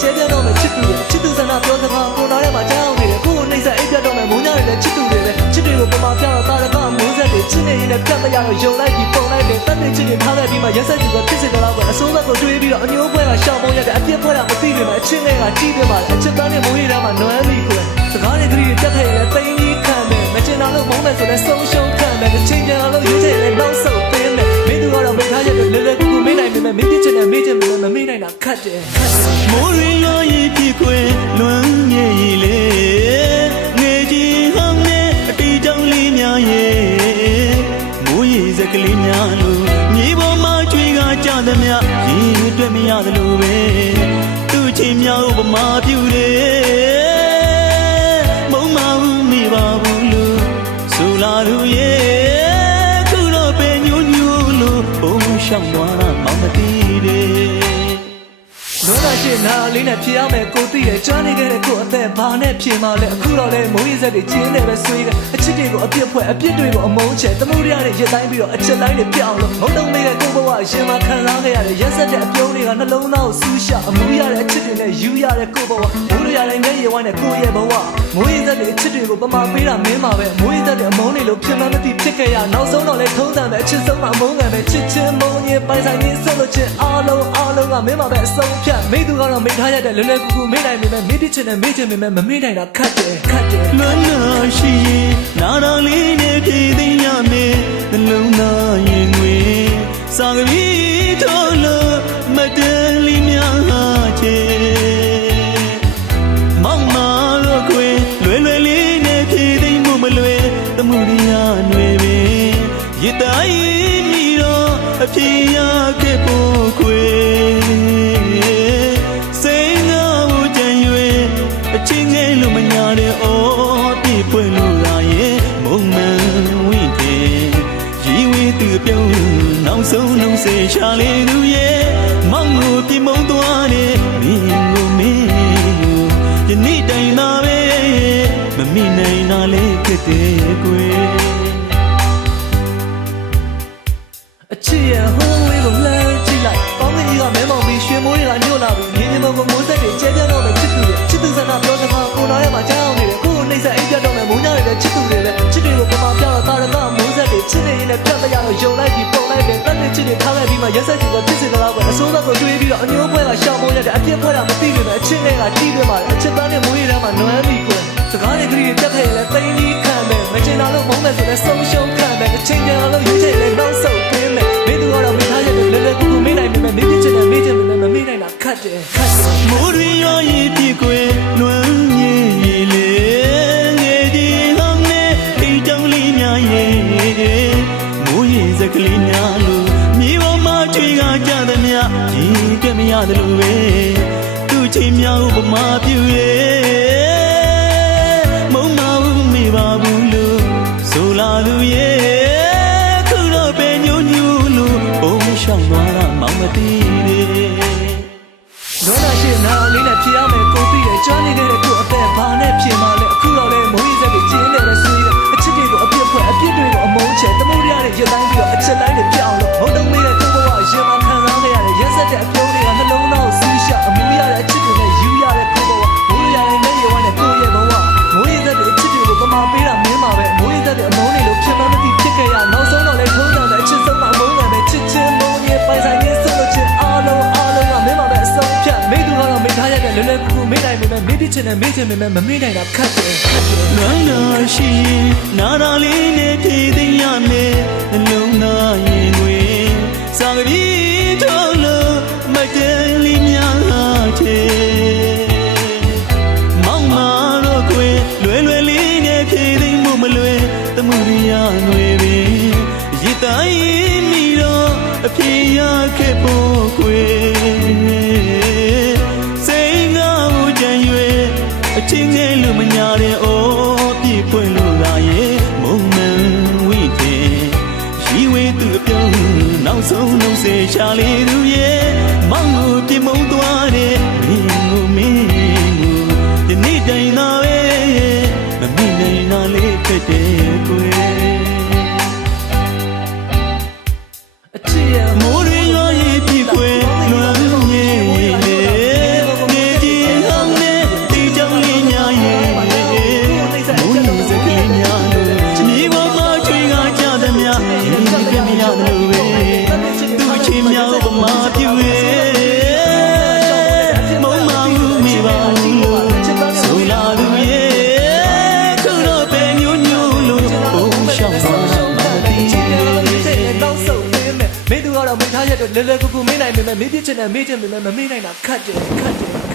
ကျေပြတ်တော့မယ်ချစ်သူတွေချစ်သူဆန္ဒပြောစကားကိုနားထဲမှာကြားအောင်နေတယ်ကိုယ်နှိမ့်ဆက်အိပ်ပြတ်တော့မယ်မိုးညတွေလည်းချစ်သူတွေပဲချစ်တွေကိုပမာပြတော့တာရကမိုးဆက်တွေချစ်နေရင်လည်းပြတ်မရတော့ယုံလိုက်ပြီးပုံလိုက်တယ်တတ်တဲ့ချစ်တွေထားခဲ့ပြီးမှရက်ဆက်သူကဖြစ်စေတော့တော့အစိုးရကိုတွေးပြီးတော့အမျိုးပွဲကရှောင်ပုံရတဲ့အပြစ်ပွဲကမသိပေမဲ့အချင်းတွေကကြီးပြပါအချစ်တန်းနဲ့မိုးရီထဲမှာနွမ်းပြီးကိုယ်စကားတွေကြည့်တက်ခဲ့ရင်သိင်းကြီးခံတယ်မချင်တော့လို့မုန်းမယ်ဆိုလဲဆုံးရှုံးခံတယ်အချင်းချင်းလို့ရွေးချယ်လဲနောက်ဆုတ်ပင်းတယ်မင်းတို့ကတော့မိသားရဲ့လဲလဲကူကူမင်းနိုင်ပေမဲ့မင်းပြချင်တယ်မေးချင်တယ်မမေးနိုင်တာခတ်တယ်မိုးရီရောရင်ပြည့်ခွေလွမ်းမြေကြီးလေငယ်ကြီးဟောင်းနဲ့အတီတောင်လေးများရဲ့မိုးရီစကလေးများလို့မြေပေါ်မှာကျွေးကကြသမျှရင်တွေ့မရသလိုပဲသူ့ချင်းများဥပမာပြုတယ်မုံမဘူးမိပါဘူးလို့ဆိုလာသူရဲ့ခုတော့ပဲညူးညူးလို့ဘုံရှောင်းသွားတာမှမသိတယ်လောကရှိနာလေးနဲ့ဖြေရမယ်ကိုသိတယ်ကြားနေခဲ့တဲ့ကိုအသက်ဘာနဲ့ဖြေမှလဲအခုတော့လဲမိုးရီဆက်တွေကျင်းနေပဲဆွေးတယ်အချစ်တွေကိုအပြစ်ဖွဲ့အပြစ်တွေကိုအမုန်းချဲတမှုရတဲ့ရက်တိုင်းပြီးတော့အချက်တိုင်းတွေပြောင်းလို့မုံတုံးလေးရဲ့ကိုဘဝရှင်မှာခံစားခဲ့ရတဲ့ရက်ဆက်တဲ့အပြုံးတွေကနှလုံးသားကိုဆူးရှအမှုရတဲ့အချစ်တွေနဲ့ယူရတဲ့ကိုဘဝမိုးရတဲ့ငယ်ရွယ်ဝိုင်းနဲ့ကိုရဲ့ဘဝမိုးရီဆက်တွေအချစ်တွေကိုပမာပေးတာမင်းပါပဲမိုးရီဆက်တွေအမုန်းတွေလို့ဖြစ်မှမသိဖြစ်ခဲ့ရနောက်ဆုံးတော့လဲထုံးစံပဲအချစ်ဆုံးမှာအမုန်းခံပဲချစ်ချင်းမုန်းရင်ပိုင်ဆိုင်ရင်ဆုံးလို့ချင်းအားလုံးကမင်းပါပဲအဆုံးဖြတ်မိသူကတော့မိထားရတဲ့လွယ်လွယ်ကူကူမေးနိုင်ပေမဲ့မေးတိချင်တယ်မေးချင်ပေမဲ့မမေးနိုင်တာခတ်တယ်လွမ်းနာရှိရင်နာတော်လေးနဲ့ဖြည့်သိမ်းရမယ်နှလုံးသားရင်ငွေစာကလေးထိုးလို့မတန်လီများဟာချေမောင်မာလို့ခွေလွယ်လွယ်လေးနဲ့ဖြည့်သိမ်းမှုမလွယ်သမှုရိယာຫນွေပင်ရစ်တိုင်းမိတော့အပြေရခဲ့ဖို့ခွေချင်းငယ်လို့မညာတဲ့အော်ပြည့်ပွင့်လို့ရရဲ့မုံမှန်ဝိတယ်ရီဝေးသူပြုံးနောက်ဆုံးလုံးစေရှာလေသူရဲ့မောင်ကိုပြမုံသွားတဲ့မင်းကိုမင်းယနေ့တိုင်လာပဲမမိနိုင်တာလေးဖြစ်တယ်ကွယ်အချစ်ရဲ့ဟိုးဝေးကိုလှမ်းကြည့်လိုက်ကောင်းကင်ကြီးကမဲမောင်ပြီးရွှေမိုးတွေကညှို့လာပြီးမြင်းမြမုံကိုမိုးဆက်တွေကျဲပြတ်တော့မယ်ချစ်သူတွေချစ်သူဆန္ဒပြောစကားကိုနားထဲမှာကြားအောင်နေတယ်ကိုယ်နှိမ့်ဆက်အိပ်ပြတ်တော့မယ်မိုးညတွေလည်းချစ်သူတွေပဲချစ်တွေကိုပမာပြတော့တာရကမိုးဆက်တွေချစ်နေရင်လည်းပြတ်မရတော့ယုံလိုက်ပြီးပုံလိုက်တယ်တတ်တဲ့ချစ်တွေထားလိုက်ပြီးမှရက်ဆက်သူကဖြစ်စေတော့ပဲအစိုးရကိုတွေးပြီးတော့အမျိုးပွဲကရှောင်ပုံရတဲ့အပြစ်ပွဲကမသိပေမဲ့အချစ်တွေကကြီးပြပါတယ်အချစ်သားနဲ့မိုးရီထဲမှာနွမ်းပြီးကွယ်စကားတွေကြည့်တက်ခဲ့ရင်လည်းသိင်းကြီးခံမယ်မချင်တာလို့မုန်းမယ်ဆိုလည်းဆုံးရှုံးခံမယ်အချင်းချင်းလို့ရွေးချယ်လည်းနောက်ဆုတ်ပင်းမယ်မင်းတို့ကတော့မိသားရဲ့လဲလဲကူကူမေးနိုင်ပေမဲ့မင်းပြချင်တယ်မေးချင်ပေမဲ့မမေးနိုင်တာခတ်တယ်မိုးရီရောရင်ပြည့်ခွေလွမ်းမြေကြီးလေငယ်ကြီးဟောင်းနဲ့အိမ်တောင်လေးများရဲ့မိုးရင်စကလေးများလို့မြေပေါ်မှာချွေကကြသမျှကြီးကမရသလိုပဲသူ့ချင်းများဥပမာပြုရဲ့မုံမဘူးမိပါဘူးလို့ဆိုလာသူရဲ့ခုတော့ပဲညူးညူးလို့ဘုံရှောင်းသွားတာမှမသိတယ်လောကရှိနာလေးနဲ့ဖြေရမယ်ကိုသိတယ်ကြားနေခဲ့တဲ့ကိုအသက်ဘာနဲ့ဖြေမှလဲအခုတော့လဲမိုးရီဆက်တွေကျင်းနေပဲဆွေးတယ်အချစ်တွေကိုအပြစ်ဖွဲ့အပြစ်တွေကိုအမုန်းချဲတမှုရတဲ့ရက်တိုင်းပြီးတော့အချက်တိုင်းတွေပြောင်းလို့မုံတုံးမေးတဲ့ကိုဘဝရင်မှာခံစားခဲ့ရတဲ့ရက်ဆက်တဲ့အပြုံးတွေကနှလုံးသားကိုဆူးရှအမှုရတဲ့အချစ်တွေနဲ့ယူရတဲ့ကိုဘဝမိုးရတဲ့ငယ်ရွယ်ဝိုင်းနဲ့ကိုရဲ့ဘဝမိုးရီဆက်တွေအချစ်တွေကိုပမာပေးတာမင်းပါပဲမိုးရီဆက်တွေအမုန်းတွေလို့ဖြစ်မှမသိဖြစ်ခဲ့ရနောက်ဆုံးတော့လဲထုံးစံတဲ့အချစ်ဆုံးမှာအမုန်းတယ်ပဲချစ်ချင်းမုန်းရင်ပိုင်ဆိုင်ရင်ဆုံးလို့ချင်းအားလုံးကမင်းပါပဲအဆုံးဖြတ်မိသူကတော့မိထားရတဲ့လဲလဲကူကူမေးနိုင်ပေမဲ့မေးတိချင်တယ်မေးချင်ပေမဲ့မမေးနိုင်တာခတ်တယ်လွမ်းနာရှိရင်နာတော်လေးနဲ့ဖြည့်သိမ်းရမယ်နှလုံးသားရင်တွင်စာကလေးထိုးလို့မတန်လီများဟာချေမောင်မာတော့ခွေလွယ်လွယ်လေးနဲ့ဖြည့်သိမ်းမှုမလွယ်သမှုရိယာຫນွေပင်ရစ်တိုင်းမိတော့အပြေရခဲ့ဖို့ခွေချင်းငယ်လို့မညာတဲ့အော်ပြည့်ပွင့်လို့လာရဲ့မုံမှန်ဝိတယ်ရီဝေးသူအပြုံးနောက်ဆုံးလုံးစေရှာလေသူရဲ့မောင်ကိုပြမုံသွားတဲ့မင်းကိုမင်းကိုဒီနေ့တိုင်သာပဲမမိနိုင်တာလေးဖြစ်တယ်ကွယ်အချစ်ရဲ့မိုးရီရောရင်ပြည့်ခွေလွမ်းမြေငယ်ကြီး တော့မိထားရတော့လဲလဲကူကူမင်းနိုင်နေမယ်မေးပြချင်တယ်မေးချင်ပေမဲ့မမေးနိုင်တာခတ်တယ်